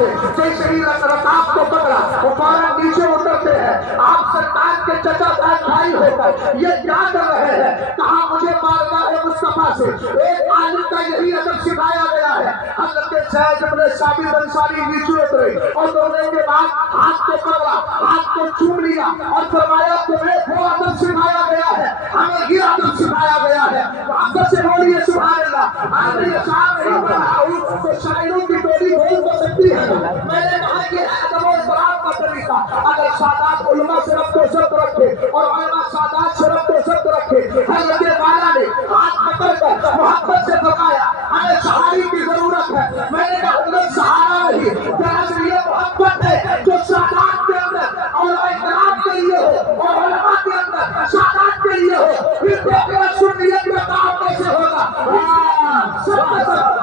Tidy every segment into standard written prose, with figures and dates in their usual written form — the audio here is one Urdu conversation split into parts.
نے جیسے ہی رکاب کو پکڑا وہ فوراً نیچے اترتے ہیں. آپ سرکار کے چچا بھائی ہو کر یہ کیا کر رہے ہیں؟ کہا مجھے بارگاہ مصطفیٰ سے ایک عالم کا یہی ادب سکھایا گیا ہے. حضرت زید بن ثابت انصاری نیچے اترے اور اترنے کے بعد ہاتھ کو پکڑا, ہاتھ کو چوم لیا اور فرمایا تمہیں وہ ادب سکھایا گیا ہے, ہمیں یہ ادب سکھایا گیا ہے. محبت سے بولیے سبحان اللہ. اگر یہ شاعر نہیں پڑھا ہوں تو شاعروں کی ٹولی بول تو سکتی ہے. میں نے کہا یہ ادب و احترام کا طریقہ. اگر سادات علماء سے ربط و ثبت رکھے اور علماء سادات سے ربط و ثبت رکھے, حضرت والا نے ہاتھ پکڑ کر محبت سے فرمایا ہمیں سہاری کی ضرورت ہے. میں نے کہا حضرت سہارا نہیں, دراصل یہ محبت ہے جو سادات کے اندر اور احترام کے لیے ہو اور علماء کے اندر سادات کے لیے ہو. پھر دیکھیں سنیت کا کام کیسے ہوگا. سب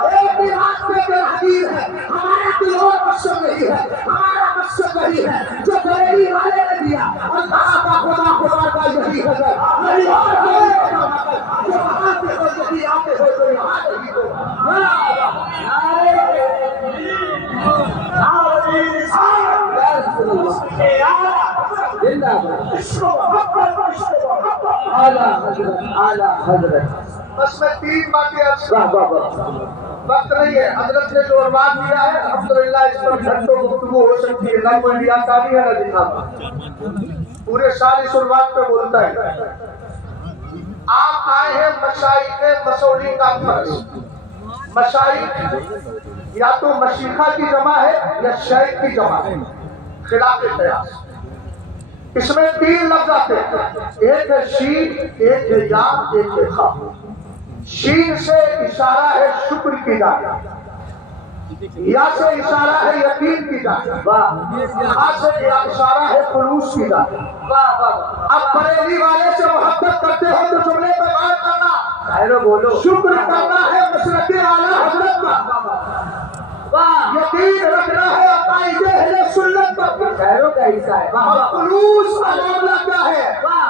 ایک ہی راستے پہ حقیر ہے. ہمارا کوئی اور مقصد نہیں ہے, ہمارا مقصد وہی ہے جو بریلی والے نے دیا. اللہ کا خدا خدا کا یہی ہے نہیں اور جو وہاں پہ ہو یہی آتے ہو جو یہاں نہیں ہو. بس میں 3 باتیں وقت نہیں ہے. حضرت نے جو عنوان دیا ہے الحمدللہ اس پر گھنٹوں گفتگو ہو سکتی ہے. نہ کوئی ریاکاری ہے نہ دکھاوا, پورے سال اس عنوان پہ بولتا ہے. آپ آئے ہیں مشائخ مسعودی کانفرنس. مشائخ یا تو مشیخہ کی جمع ہے یا شیخ کی جمع ہے, خلاف قیاس. اس میں 3 لفظ آتے ہیں, ایک ہے شین, ایک ہے یا, ایک ہے خا. شین سے اشارہ ہے شکر کی جانب, یا سے اشارہ ہے یقین کی جانب, خا سے اشارہ ہے خلوص کی جانب. اب بریلی والے سے محبت کرتے ہو تو جملے پہ غور کرنا, شکر کرنا ہے مشرق اعلیٰ حضرت کا, یقین رکھنا ہے عقائد اہل سنت پر. خلوص کا معاملہ کیا ہے؟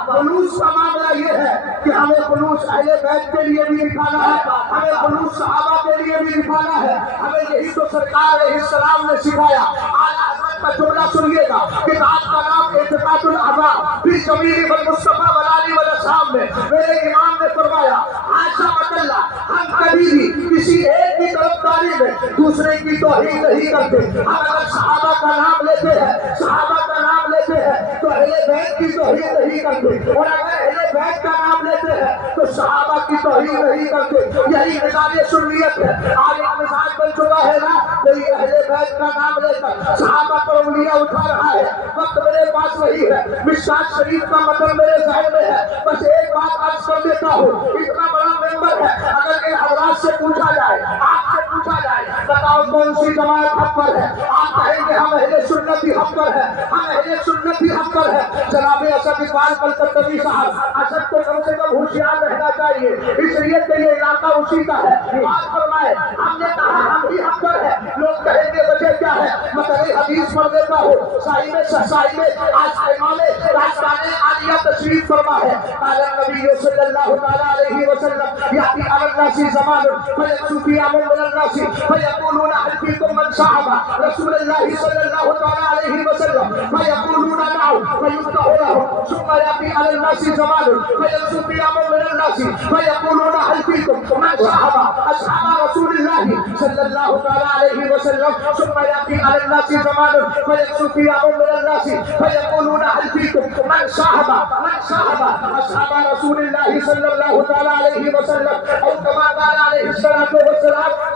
خلوص کا معاملہ یہ ہے کہ ہمیں خلوص اہل بیت کے لیے بھی دکھانا ہے, ہمیں خلوص صحابہ کے لیے بھی دکھانا ہے. ہمیں یہی تو سرکار علیہ السلام نے سکھایا. اعلیٰ حضرت کا جملہ سنیے گا, کتاب کا نام اعتقاد الاحباب فی جمیل المصطفیٰ والآل والاصحاب میں میرے امام نے فرمایا حاشا اللہ ہم کبھی بھی کسی ایک کی طرفداری میں دوسرے کی توہین نہیں کرتے. ہم اگر صحابہ کا نام لیتے ہیں, صحابہ کا نام لیتے ہیں تو اہل بیت کی توہین نہیں کرتے, اور اگر اہل بیت کا نام لیتے ہیں تو صحابہ کی توہین نہیں کرتے. یہی مزاج سنیت ہے. آج ایک مزاج بن چکا ہے نا, کوئی اہل بیت کا نام لے کر صحابہ پر انگلیاں اٹھا رہا ہے. وقت میرے پاس وہی ہے, مشکات شریف کا مطلب میرے ذہن میں ہے. بس ایک بات عرض کر دیتا ہوں, اتنا بڑا ممبر ہے, اگر ان حضرات سے پوچھا جائے, آپ سے پوچھا جائے بتاؤ کون سی جماعت حق پر ہے, آپ کہیں گے ہم اہل سنت ہی حق پر ہے, ہم اہل سنت ہی حق پر ہے. جناب اسد اقبال کلکتوی صاحب, اسد کو کم سے کم ہوشیار رہنا چاہیے, اس لیے کہ یہ علاقہ اسی کا ہے. بات فرمائے, ہم نے کہا ہم بھی حق پر ہے, لوگ کہیں گے وجہ کیا ہے؟ مطلب حدیث پڑھ دیتا ہو, صاحب آج امام راستان عالیہ تشریف فرما ہے. قال النبی صلی اللہ تعالی علیہ وسلم یاتی علی الناس زمان فیکسو فی امر من الناس فیقولون هل فیکم من صحب رسول اللہ صلی اللہ تعالی علیہ وسلم فیقولون نعم فیفتح لهم ثم یاتی علی الناس زمان فیکسو فی امر من الناس فیقولون هل فیکم من صحب اصحاب رسول اللہ صلی اللہ تعالی علیہ وسلم ثم یاتی علی الناس زمان فیکسو فی امر من الناس فیقولون هل فیکم من صحب اصحاب رسول اللہ صلی اللہ تعالی علیہ وسلم اور کما قال علیہ السلام.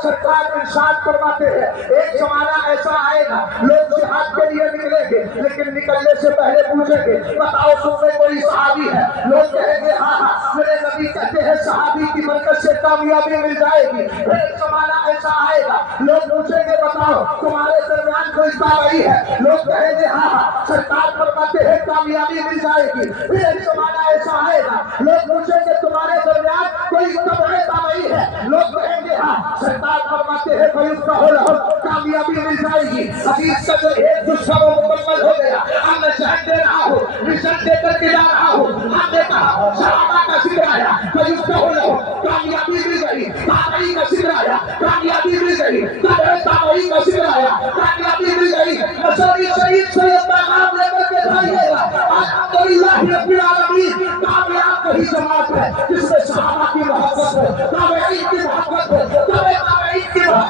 سرکار ارشاد فرماتے ہیں ایک زمانہ ایسا آئے گا, لوگ جہاد کے لیے نکلیں گے لیکن نکلنے سے پہلے پوچھیں گے بتاؤ تم میں کوئی صحابی ہے؟ لوگ کہیں گے ہاں ہاں, میرے نبی کہتے ہیں صحابی کی برکت سے کامیابی مل جائے گی. ایک زمانہ ایسا آئے گا, لوگ پوچھیں گے بتاؤ تمہارے درمیان کوئی تابعی ہے؟ لوگ کہیں گے ہاں ہاں, سرکار فرماتے ہیں کامیابی مل جائے گی. پھر ایک زمانہ ایسا آئے گا, لوگ پوچھیں گے تمہارے درمیان کوئی تابعی ہے؟ لوگ کہیں گے ہاں, سرکار فرماتے ہیں کامیابی مل جائے گی. حدیث کا جو ایک دوسرا وہ مکمل ہو گیا. اب میں شہد دے رہا ہوں, رشد دے کر کے جا رہا ہوں. ہم نے کہا صحابہ کا ذکر آیا, کامیابی مل گئی. تابعی کا ذکر آیا, کامیابی مل گئی. تابعی کا ذکر آیا, کامیابی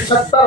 75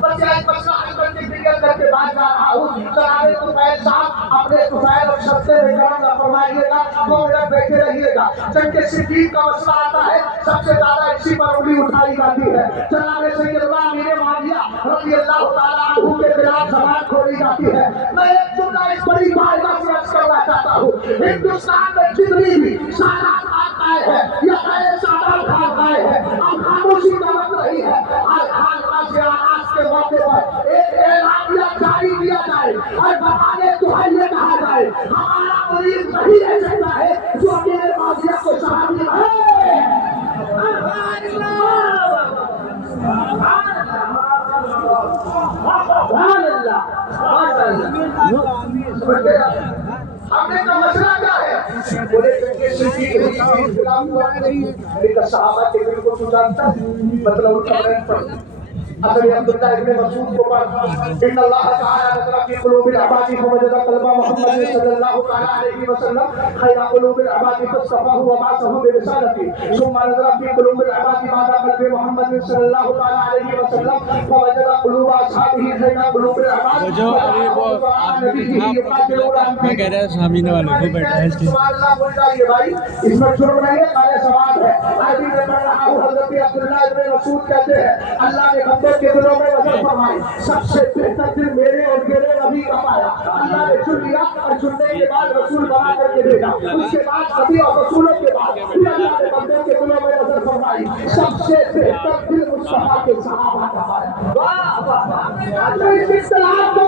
بس یہ ایک مسئلہ حضرت کی ذکر کر کے بعد جا رہا ہوں. جناب طفیل صاحب اپنے طفیل اور شخصے میں کرم نہ فرمائیے گا, 2 منٹ بیٹھے رہیے گا. جنگ صدیق کا مسئلہ آتا ہے, سب سے زیادہ اسی پر انگلی اٹھائی جاتی ہے. جناب سیدنا امیر معاویہ رضی اللہ تعالیٰ عنہ کے خلاف زبان کھولی جاتی ہے. میں ایک جملہ اس بڑی بارگاہ سے عرض کرنا چاہتا ہوں, ہندوستان میں جتنی بھی سادات خان آئے ہیں یا غیر سادات خان آئے ہیں, اب خاموشی دعوت رہی ہے. ہر خانقاہ سے آغاز کے موقع پر ایک اعلامیہ جاری کیا جائے اور بہانے دہائیے کہا جائے, ہمارا مریض نہیں رہ سکتا ہے جو امیر معاویہ کو صحابی ہے. ہم نے کا مسئلہ کیا ہے؟ بولے کہ صحابہ کے دل کو تو جانتا ہے, مطلب ان کا پڑھ اصل عبداللہ ابن مسعود کو پڑھ, ان اللہ تعالی نظر فی قلوب العباد فوجد قلب محمد صلی اللہ تعالی علیہ وسلم خیر قلوب العباد فاصطفاه وبعثه برسالته ثم نظر فی قلوب العباد بعد قلب محمد صلی اللہ تعالی علیہ وسلم فوجد قلوب اصحابه خیر قلوب العباد. جو ابھی وہ میں کہہ رہا سامنے والے کو بیٹھا ہے اس کی بول جائیے بھائی, اس میں جرم نہیں ہے, قال ثواب ہے. عربی میں پڑھ رہا ہوں, حضرت عبداللہ ابن مسعود کہتے ہیں اللہ نے بندے کے دلوں میں نظر فرمائی, سب سے بہتر دل میرے اور میرے نبی کا پایا. اللہ نے چن لیا اور چننے کے بعد رسول بنا کر کے بھیجا. اس کے بعد نبی اور رسولوں کے بعد پھر اللہ نے بندے کے دلوں میں نظر فرمائی, سب سے بہتر دل مصطفیٰ کے صحابہ کا پایا. واہ واہ واہ, اس اصطلاح کو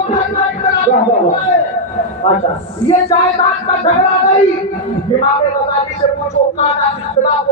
یہ جائیداد کا جھگڑا نہیں. امام غزالی سے پوچھو کانا اختلاف و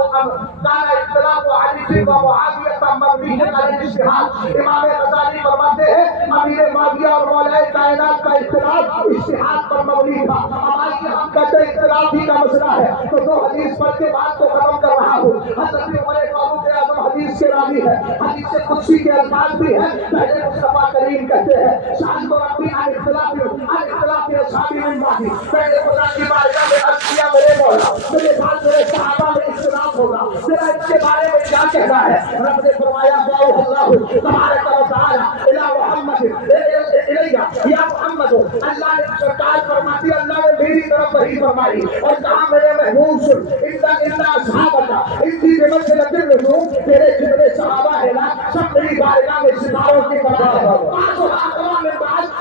علی و معاویہ مبنی ہے علی اجتہاد. امام غزالی فرماتے ہیں امیر معاویہ اور مولا کائنات کا اختلاف اجتہاد پر مبنی تھا. ہمارے ہم کہتے ہیں اختلاف ہی کا مسئلہ ہے. تو 2 حدیث پڑھ کے بات کو ختم کر رہا ہوں. حضرت عمر فاروق اعظم حدیث کے راوی ہے, حدیث قدسی کے الفاظ بھی ہیں. پہلے مصطفیٰ کریم کہتے ہیں شان کو ربی عن اختلاف اصحابی من بعدی, پہلے خدا کی بارگاہ میں عرض کیا میرے مولا میرے بعد میرے صحابہ میں اختلاف ہوگا, ذرا اس کے بارے میں کیا کہنا ہے. رب نے فرمایا اللہ تبارک و تعالی الی محمد الیہ یا محمد, اللہ نے سرکار فرماتی اللہ نے میری طرف وحی فرمائی اور کہا میرے محبوب سن ان اصحابک انتی بمنزلۃ النجوم, تیرے جتنے صحابہ ہیں نا سب میری بارگاہ میں ستاروں کی طرح ہیں.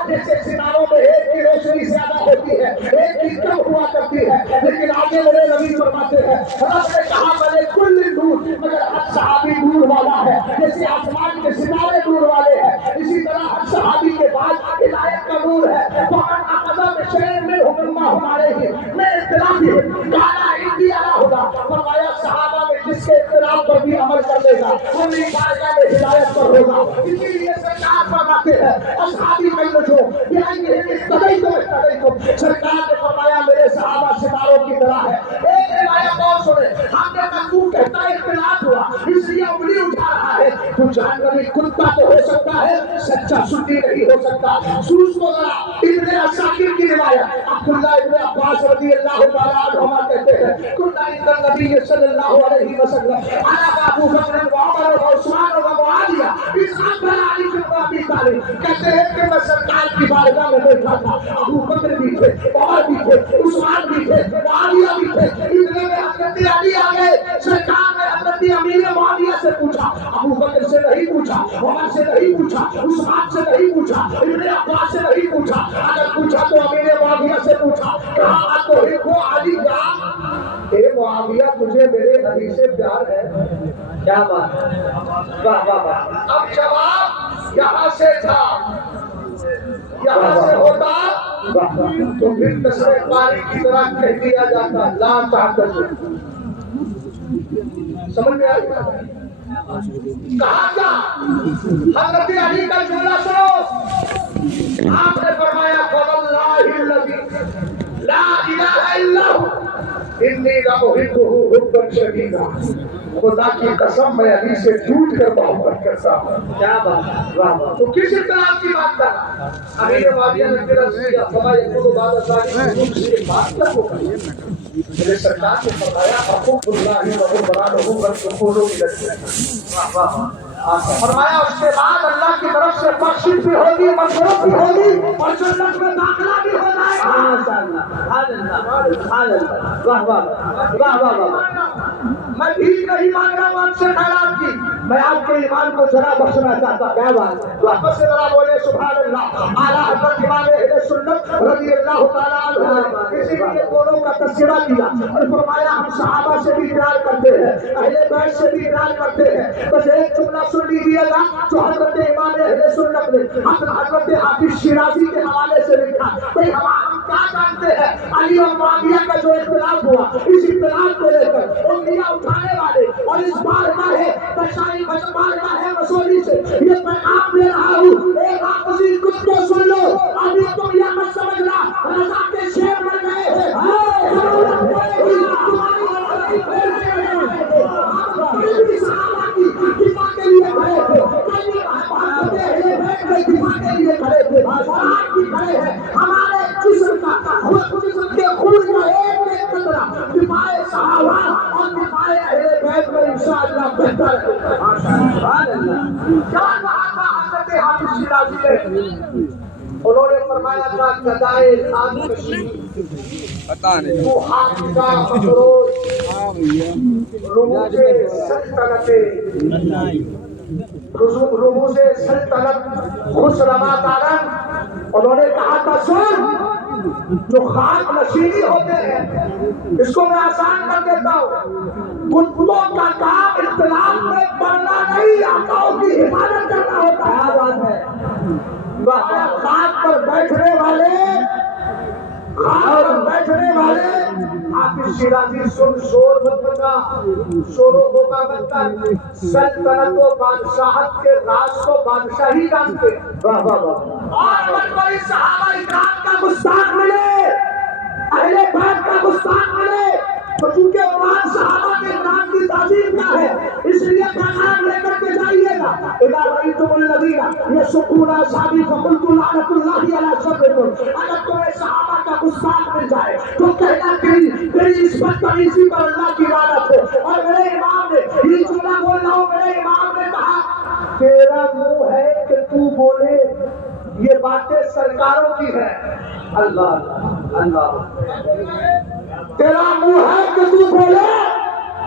جیسے ستاروں میں ایک کی روشنی زیادہ ہوتی ہے ایک کی کم ہوا کرتی ہے, لیکن آگے میرے نبی فرماتے ہیں رب نے کہا میں کل نور, مگر ہر صحابی نور والا ہے. جیسے آسمان کے ستارے نور والے ہیں اسی طرح ہر صحابی کے بعد ہدایت کا نور ہے. تو اعظم شہر میں حکمہ ہمارے ہی میں اختلافی کالا ہندی آیا ہوگا. فرمایا صحابہ میں جس کے اختلاف پر بھی عمل کر لے گا وہ میری بارگاہ میں ہدایت پر ہوگا. اسی لیے سرکار فرماتے ہیں اصحابی میں جو سرکار نے فرمایا میرے صحابہ ستاروں کی طرح ہے. ایک روایت اور سنے, ہم نے تو کہتا ہے اختلاف ہوا اس لیے انگلی اٹھا رہا ہے. تو جہنمی کتا تو ہو سکتا ہے, سچا سنی نہیں ہو سکتا. سوچ کو ذرا ابن عساکر کی روایت عبداللہ ابن عباس رضی اللہ تعالیٰ عنہما کہتے ہیں کنا عند النبی صلی اللہ علیہ وسلم انا ابو بکر و عمر و عثمان و معاویہ اس اکبر علی بن ابی طالب, کہتے ہیں کہ میں سرکار کی بارگاہ میں بیٹھا تھا, ابو بکر بھی تھے, عمر بھی تھے, عثمان بھی تھے, معاویہ بھی تھے. اتنے میں حضرت علی آ گئے. سرکار نے حضرت امیر معاویہ سے پوچھا, ابو بکر سے نہیں پوچھا, عمر سے نہیں پوچھا, عثمان سے نہیں پوچھا, ابن عباس سے نہیں پوچھا, اگر پوچھا تو امیر معاویہ سے پوچھا. کہا تو کو علی کا اے معاویہ تجھے میرے نبی سے پیار ہے. کیا بات ہے, واہ واہ واہ. اب جواب یہاں سے تھا, یہاں سے ہوتا تو پھر تشریح باری کی طرح کہہ دیا جاتا لا تعتذر. سمجھ میں آئی؟ کہا تھا حضرت علی کا جملہ سنو, آپ نے فرمایا فواللہ الذی لا الہ الا هو انی لأحبہ حبا شدیدا, خدا کی قسم میں علی سے جھوٹ کر محبت کرتا ہوں. کیا بات, واہ واہ. تو کس اختلاف کی بات کرنا. امیر معاویہ نے پھر عرض کیا فما یقول بعد ذلک, اس کے بعد تک ہوگا میرے سرکار نے فرمایا حقوق اللہ و برانہ والغفور فرمایا اس کے بعد اللہ کی طرف سے بخشش بھی ہوگی، مغفرت بھی ہوگی اور جنت میں داخلہ بھی ہو جائے گا۔ واہ واہ واہ واہ۔ میں بھیک نہیں مانگ رہا ہوں آپ سے خیرات کی، میں آپ کے ایمان کو ذرا بخشنا چاہتا۔ کیا بات ہے؟ واپس سے ذرا بولے سبحان اللہ۔ اعلیٰ حضرت امام اہل سنت رضی اللہ تعالیٰ عنہ نے اسی لیے دونوں کا تذکرہ کیا اور فرمایا ہم صحابہ سے بھی پیار کرتے ہیں، اہل بیت سے بھی پیار کرتے ہیں۔ بس ایک جملہ سن لیجیے گا جو حضرت امام اہل سنت نے حضرت حافظ شیرازی کے حوالے سے لکھا۔ بھئی ہم کیا جانتے ہیں علی اور معاویہ کا جو اختلاف ہوا، اس اختلاف کو لے کر انگلیاں اٹھانے والے اور اس بارگاہ رسولی سے یہ پیغام دے رہا ہوں، ایک آپسی کچھ کو سن لو۔ ابھی تم یہ مت سمجھنا رضا کے شیر بن گئے ہیں، صحابہ کی دفاع کے لیے کھڑے تھے، دفاع کے لیے کھڑے تھے، آج بھی کھڑے ہیں۔ ہمارے جسم کا جسم کے خون کا ایک ایک قطرہ دفاع صحابہ اور دفاع اہل بیت میں انشاءاللہ بہتر ہے۔ سبحان اللہ۔ کیا کہا تھا حضرت حافظ شیرازی نے؟ انہوں نے فرمایا تھا قضائے خاموشی تو حافظہ مفروض رموز سلطنت رموز سلطنت خسروا دارن۔ انہوں نے کہا تھا سن جو خاک نشینی ہوتے ہیں، اس کو میں آسان کر دیتا ہوں، کتوں کا کام اختلاف میں پڑنا نہیں، آقاؤں کی حفاظت کرنا ہوتا ہے۔ کیا بات ہے؟ خاک پر بیٹھنے والے حافظ شیرازی سن شور مت بنا، شوروں کو کا مت، سلطنت و بادشاہت کے راز کو بادشاہ ہی جانتے۔ واہ واہ واہ۔ اور کوئی صحابہ اکرام کا گستاخ ملے، اہل بیت کا گستاخ ملے تو چونکہ عنوان صحابہ کے نام کی تعظیم کا ہے، اس لیے پیغام لے کر کے جائیے گا۔ اذا رأیتم الذین یسبون اصحابی فقلت لعنۃ اللہ علی شرکم۔ اگر تمہیں صحابہ کا گستاخ مل جائے تو کہنا تیری اس بدتمیزی پر اللہ کی لعنت ہو۔ اور میرے امام نے یہ جملہ بول رہا ہوں، میرے امام نے کہا تیرا منہ ہے کہ تو بولے یہ باتیں سرکاروں کی ہے۔ اللہ اللہ۔ تیرا منہ ہے کہ تو بولے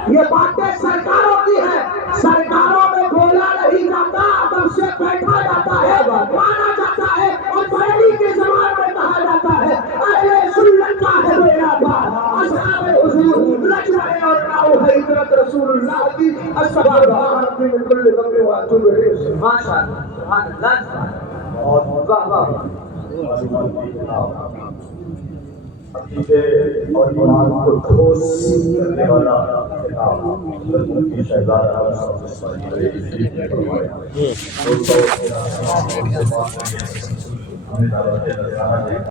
یہ باتیں سرکاروں کی ہے، سرکاروں میں بولا نہیں جاتا، ادب سے بیٹھا جاتا ہے، مانا جاتا ہے اور بریلی کی زبان میں کہا جاتا ہے اہل سنت کا ہے میرا بات، اصحاب حضور لج رہے اور ناؤ ہے عزت رسول اللہ کی، استغفر اللہ ربی من کل ذنب واتوب الیہ۔ ماشاءاللہ سبحان اللہ۔ اور واہ واہ۔ عقیدے اور ایمان کو ٹھوس کرنے والا کتاب حضرت کی شہزادہ صلی اللہ علیہ وسلم